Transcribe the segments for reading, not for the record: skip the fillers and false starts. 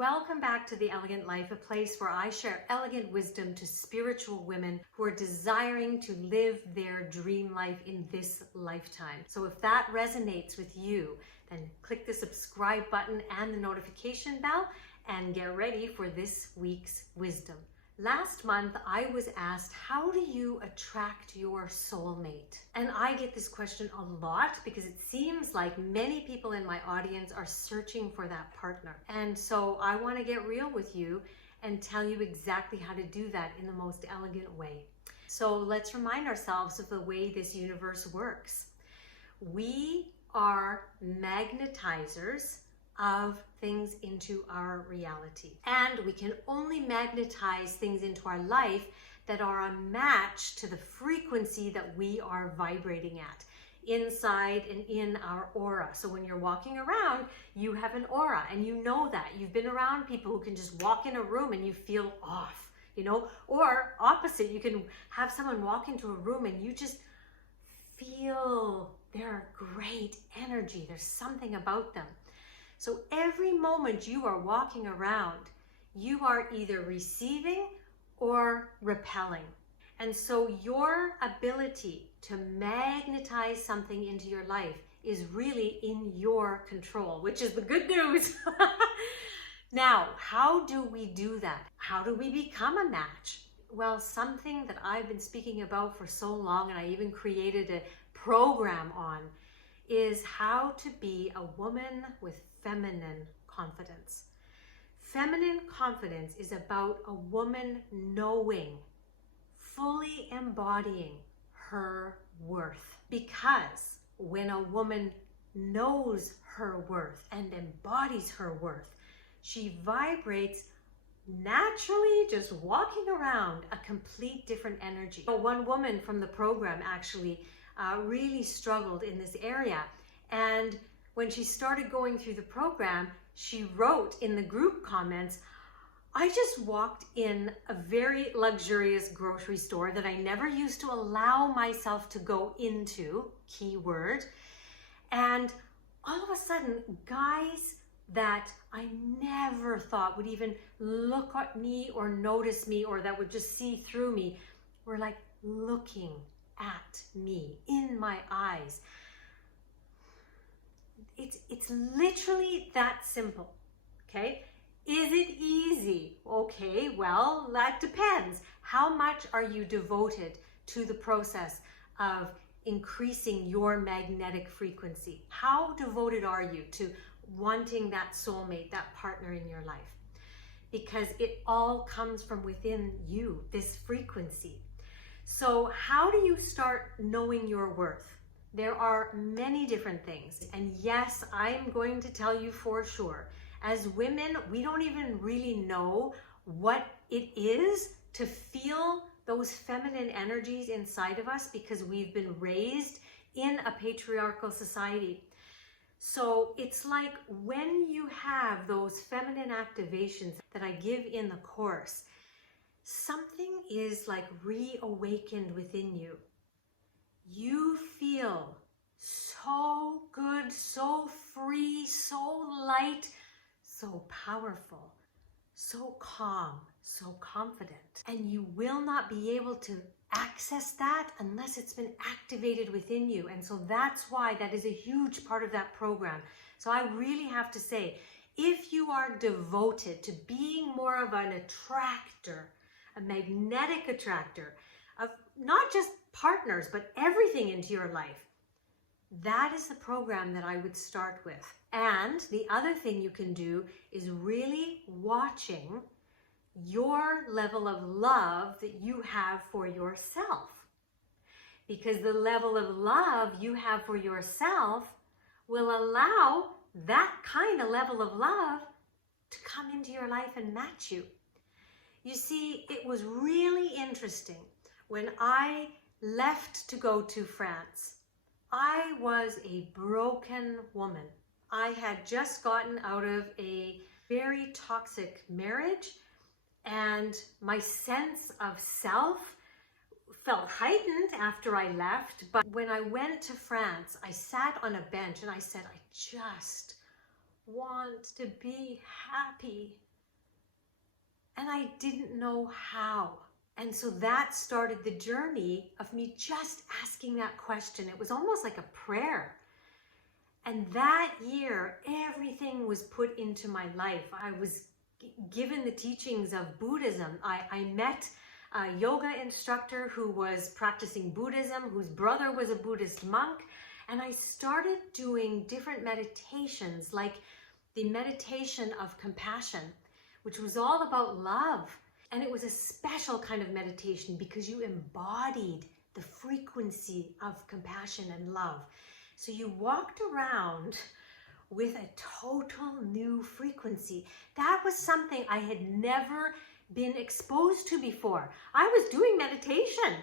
Welcome back to The Elegant Life, a place where I share elegant wisdom to spiritual women who are desiring to live their dream life in this lifetime. So if that resonates with you, then click the subscribe button and the notification bell and get ready for this week's wisdom. Last month, I was asked, how do you attract your soulmate? And I get this question a lot because it seems like many people in my audience are searching for that partner. And so I want to get real with you and tell you exactly how to do that in the most elegant way. So let's remind ourselves of the way this universe works. We are magnetizers of things into our reality. And we can only magnetize things into our life that are a match to the frequency that we are vibrating at inside and in our aura. So when you're walking around, you have an aura and you know that. You've been around people who can just walk in a room and you feel off, you know, or opposite, you can have someone walk into a room and you just feel their great energy. There's something about them. So every moment you are walking around, you are either receiving or repelling. And so your ability to magnetize something into your life is really in your control, which is the good news. Now, how do we do that? How do we become a match? Well, something that I've been speaking about for so long, and I even created a program on, is how to be a woman with feminine confidence. Feminine confidence is about a woman knowing, fully embodying her worth. Because when a woman knows her worth and embodies her worth, she vibrates naturally, just walking around a complete different energy. One woman from the program actually really struggled in this area, and when she started going through the program, she wrote in the group comments, I just walked in a very luxurious grocery store that I never used to allow myself to go into, keyword, and all of a sudden, guys that I never thought would even look at me or notice me or that would just see through me were like looking at me in my eyes. It's literally that simple, okay? Is it easy? Okay, well, that depends. How much are you devoted to the process of increasing your magnetic frequency? How devoted are you to wanting that soulmate, that partner in your life? Because it all comes from within you, this frequency. So how do you start knowing your worth? There are many different things. And yes, I'm going to tell you for sure, as women, we don't even really know what it is to feel those feminine energies inside of us because we've been raised in a patriarchal society. So it's like when you have those feminine activations that I give in the course, something is like reawakened within you. You feel so good, so free, so light, so powerful, so calm, so confident. And you will not be able to access that unless it's been activated within you. And so that's why that is a huge part of that program. So I really have to say, if you are devoted to being more of an attractor, a magnetic attractor of not just partners, but everything into your life, that is the program that I would start with. And the other thing you can do is really watching your level of love that you have for yourself. Because the level of love you have for yourself will allow that kind of level of love to come into your life and match you. You see, it was really interesting when I left to go to France. I was a broken woman. I had just gotten out of a very toxic marriage, and my sense of self felt heightened after I left. But when I went to France, I sat on a bench and I said, I just want to be happy. and I didn't know how. And so that started the journey of me just asking that question. It was almost like a prayer. And that year, everything was put into my life. I was given the teachings of Buddhism. I met a yoga instructor who was practicing Buddhism, whose brother was a Buddhist monk. And I started doing different meditations, like the meditation of compassion, which was all about love. And it was a special kind of meditation because you embodied the frequency of compassion and love. So you walked around with a total new frequency. That was something I had never been exposed to before. I was doing meditation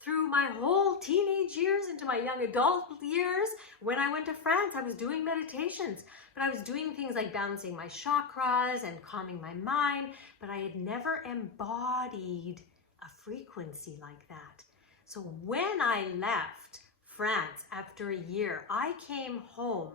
through my whole teenage years into my young adult years. When I went to France, I was doing meditations, but I was doing things like balancing my chakras and calming my mind, but I had never embodied a frequency like that. So when I left France after a year, I came home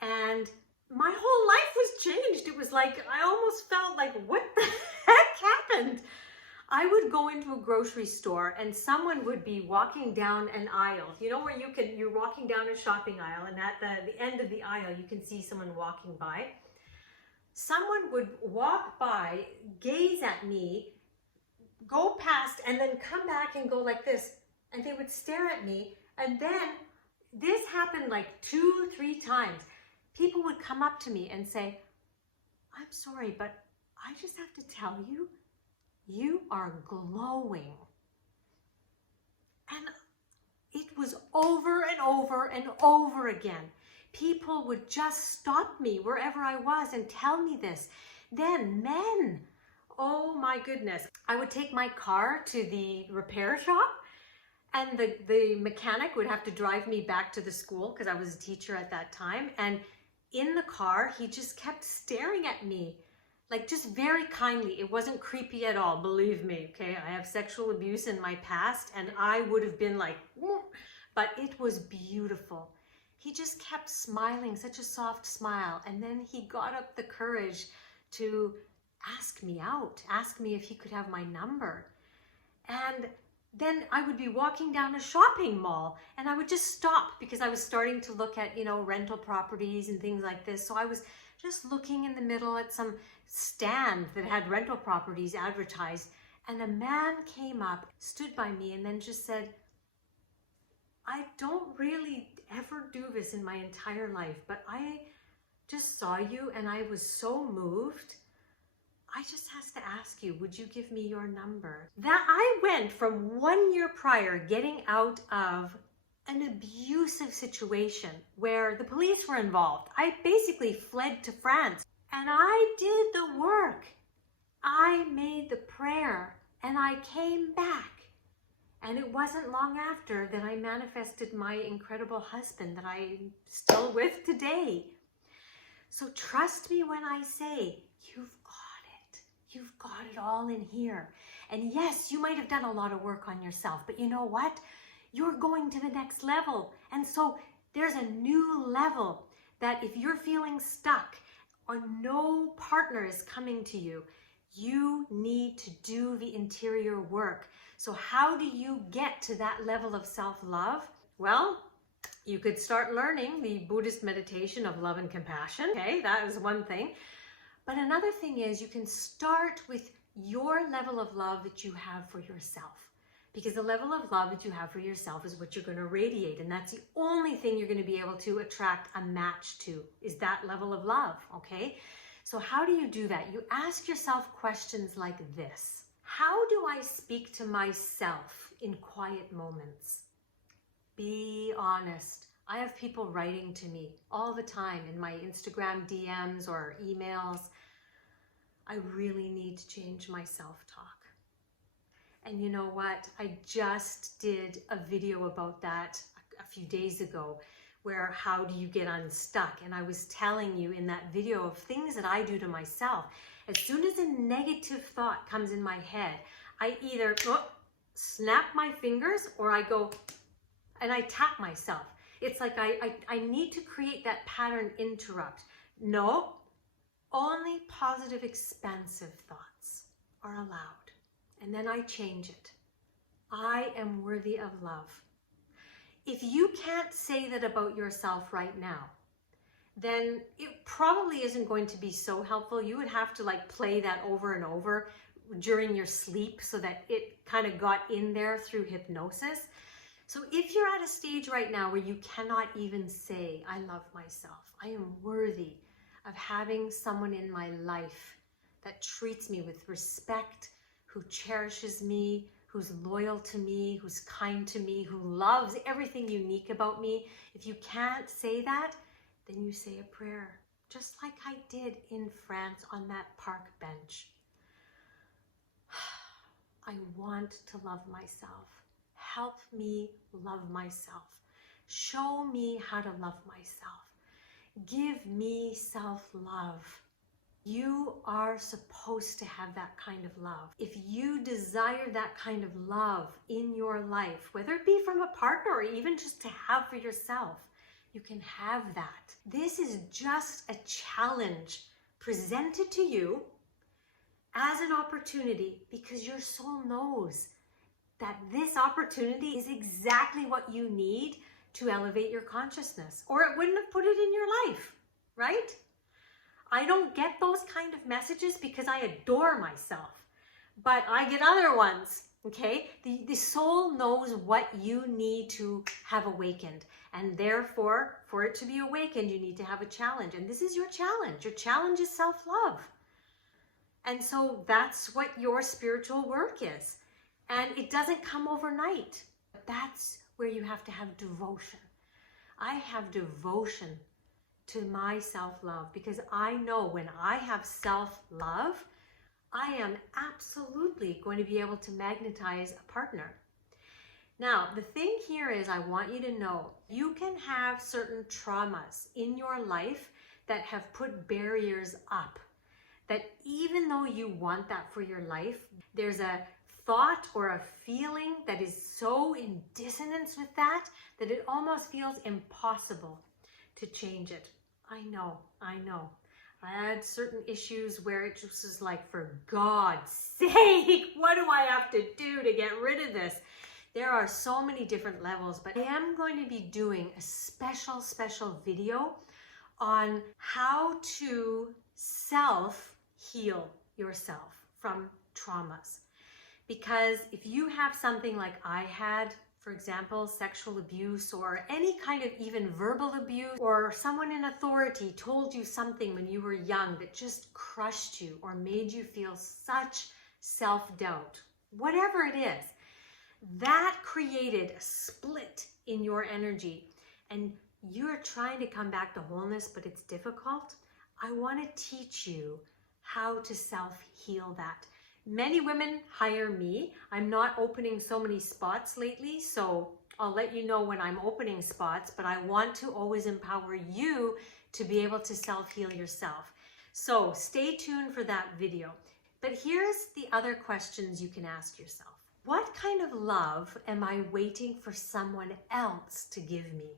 and my whole life was changed. It was like, I almost felt like, what the heck happened? I would go into a grocery store and someone would be walking down an aisle. You know where you're walking down a shopping aisle, and at the end of the aisle, you can see someone walking by. Someone would walk by, gaze at me, go past, and then come back and go like this. And they would stare at me. And then this happened like 2-3 times. People would come up to me and say, I'm sorry, but I just have to tell you, you are glowing. And it was over and over and over again. People would just stop me wherever I was and tell me this. Then men, oh my goodness. I would take my car to the repair shop and the mechanic would have to drive me back to the school because I was a teacher at that time. And in the car, he just kept staring at me. Like just very kindly. It wasn't creepy at all, believe me, okay? I have sexual abuse in my past and I would have been like, whoa, but it was beautiful. He just kept smiling, such a soft smile. And then he got up the courage to ask me out, ask me if he could have my number. And then I would be walking down a shopping mall and I would just stop because I was starting to look at, rental properties and things like this. So I was just looking in the middle at some stand that had rental properties advertised, and a man came up, stood by me, and then just said, I don't really ever do this in my entire life, but I just saw you and I was so moved. I just has to ask you, would you give me your number? That I went from 1 year prior getting out of an abusive situation where the police were involved. I basically fled to France and I did the work. I made the prayer and I came back. And it wasn't long after that I manifested my incredible husband that I'm still with today. So trust me when I say, you've got it. You've got it all in here. And yes, you might have done a lot of work on yourself, but you know what? You're going to the next level. And so there's a new level that if you're feeling stuck or no partner is coming to you, you need to do the interior work. So how do you get to that level of self-love? Well, you could start learning the Buddhist meditation of love and compassion. Okay, that is one thing. But another thing is you can start with your level of love that you have for yourself. Because the level of love that you have for yourself is what you're going to radiate. And that's the only thing you're going to be able to attract a match to, is that level of love, okay? So how do you do that? You ask yourself questions like this. How do I speak to myself in quiet moments? Be honest. I have people writing to me all the time in my Instagram DMs or emails. I really need to change my self-talk. And you know what? I just did a video about that a few days ago, where how do you get unstuck? And I was telling you in that video of things that I do to myself. As soon as a negative thought comes in my head, I either snap my fingers or I go and I tap myself. It's like I need to create that pattern interrupt. No, only positive, expansive thoughts. are allowed. And then I change it. I am worthy of love. If you can't say that about yourself right now, then it probably isn't going to be so helpful. You would have to like play that over and over during your sleep so that it kind of got in there through hypnosis. So if you're at a stage right now where you cannot even say, I love myself, I am worthy of having someone in my life that treats me with respect, who cherishes me, who's loyal to me, who's kind to me, who loves everything unique about me. If you can't say that, then you say a prayer, just like I did in France on that park bench. I want to love myself. Help me love myself. Show me how to love myself. Give me self-love. You are supposed to have that kind of love. If you desire that kind of love in your life, whether it be from a partner or even just to have for yourself, you can have that. This is just a challenge presented to you as an opportunity because your soul knows that this opportunity is exactly what you need to elevate your consciousness, or it wouldn't have put it in your life, right? I don't get those kind of messages because I adore myself, but I get other ones, okay? The soul knows what you need to have awakened, and therefore, for it to be awakened, you need to have a challenge, and this is your challenge. Your challenge is self-love. And so that's what your spiritual work is. And it doesn't come overnight. That's where you have to have devotion. I have devotion to my self-love because I know when I have self-love, I am absolutely going to be able to magnetize a partner. Now, the thing here is I want you to know you can have certain traumas in your life that have put barriers up. That even though you want that for your life, there's a thought or a feeling that is so in dissonance with that it almost feels impossible to change it. I know. I had certain issues where it just was like, for God's sake, what do I have to do to get rid of this? There are so many different levels, but I am going to be doing a special video on how to self-heal yourself from traumas. Because if you have something like I had, for example, sexual abuse or any kind of even verbal abuse, or someone in authority told you something when you were young that just crushed you or made you feel such self-doubt, whatever it is, that created a split in your energy and you're trying to come back to wholeness, but it's difficult. I want to teach you how to self-heal that. Many women hire me. I'm not opening so many spots lately, so I'll let you know when I'm opening spots, but I want to always empower you to be able to self-heal yourself. So stay tuned for that video. But here's the other questions you can ask yourself. What kind of love am I waiting for someone else to give me?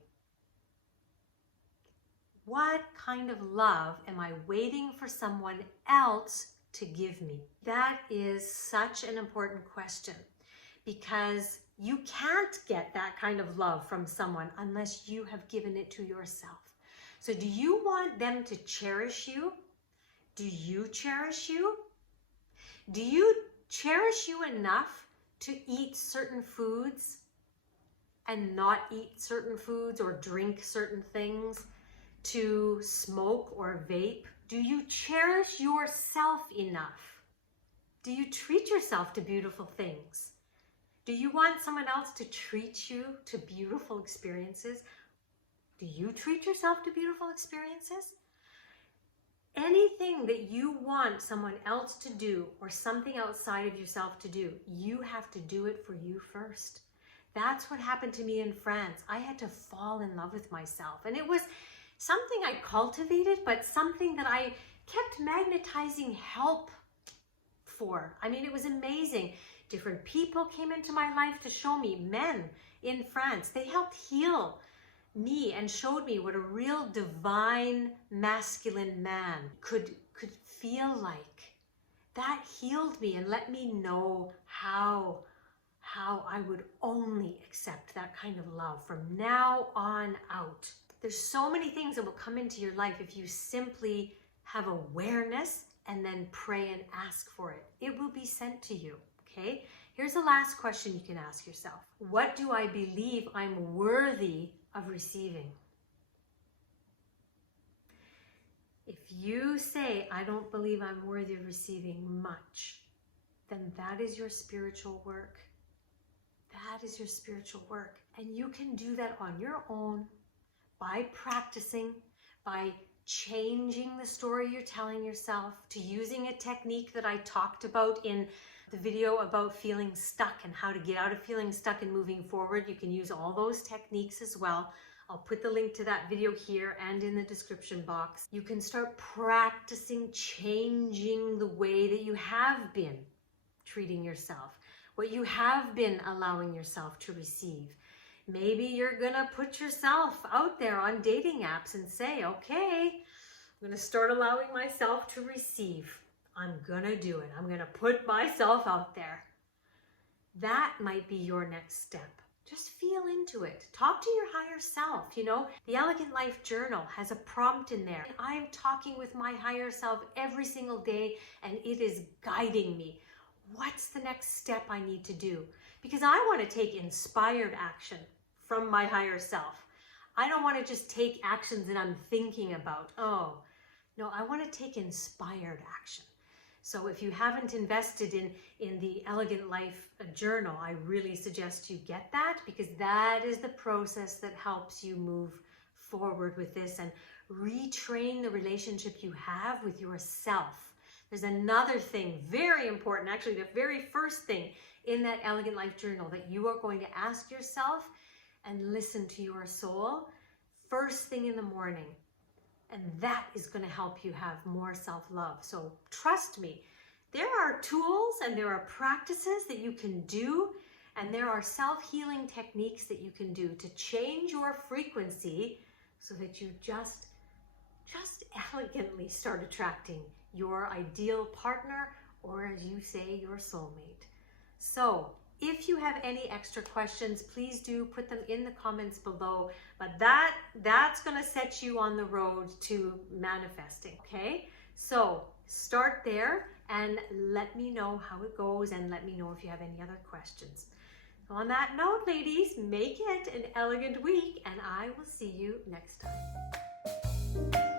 What kind of love am I waiting for someone else to give me? That is such an important question because you can't get that kind of love from someone unless you have given it to yourself. So do you want them to cherish you? Do you cherish you? Do you cherish you enough to eat certain foods and not eat certain foods or drink certain things, to smoke or vape? Do you cherish yourself enough? Do you treat yourself to beautiful things? Do you want someone else to treat you to beautiful experiences? Do you treat yourself to beautiful experiences? Anything that you want someone else to do or something outside of yourself to do, you have to do it for you first. That's what happened to me in France. I had to fall in love with myself. And it was something I cultivated, but something that I kept magnetizing help for. I mean, it was amazing. Different people came into my life to show me, men in France. They helped heal me and showed me what a real divine masculine man could feel like. that healed me and let me know how I would only accept that kind of love from now on out. There's so many things that will come into your life if you simply have awareness and then pray and ask for it. It will be sent to you, okay? Here's the last question you can ask yourself. What do I believe I'm worthy of receiving? If you say, I don't believe I'm worthy of receiving much, then that is your spiritual work. That is your spiritual work. And you can do that on your own by practicing, by changing the story you're telling yourself, to using a technique that I talked about in the video about feeling stuck and how to get out of feeling stuck and moving forward. You can use all those techniques as well. I'll put the link to that video here and in the description box. You can start practicing changing the way that you have been treating yourself, what you have been allowing yourself to receive. Maybe you're gonna put yourself out there on dating apps and say, okay, I'm gonna start allowing myself to receive. I'm gonna do it. I'm gonna put myself out there. That might be your next step. Just feel into it. Talk to your higher self. You know, the Elegant Life Journal has a prompt in there. I am talking with my higher self every single day, and it is guiding me. What's the next step I need to do? Because I want to take inspired action from my higher self. I don't want to just take actions that I'm thinking about. Oh, no, I want to take inspired action. So if you haven't invested in the Elegant Life Journal, I really suggest you get that, because that is the process that helps you move forward with this and retrain the relationship you have with yourself. There's another thing, very important, actually the very first thing in that Elegant Life Journal that you are going to ask yourself and listen to your soul first thing in the morning. And that is going to help you have more self-love. So trust me, there are tools and there are practices that you can do, and there are self-healing techniques that you can do to change your frequency so that you just elegantly start attracting your ideal partner, or as you say, your soulmate. So if you have any extra questions, please do put them in the comments below. But that's going to set you on the road to manifesting, okay? So start there and let me know how it goes, and let me know if you have any other questions. On that note, ladies, make it an elegant week, and I will see you next time.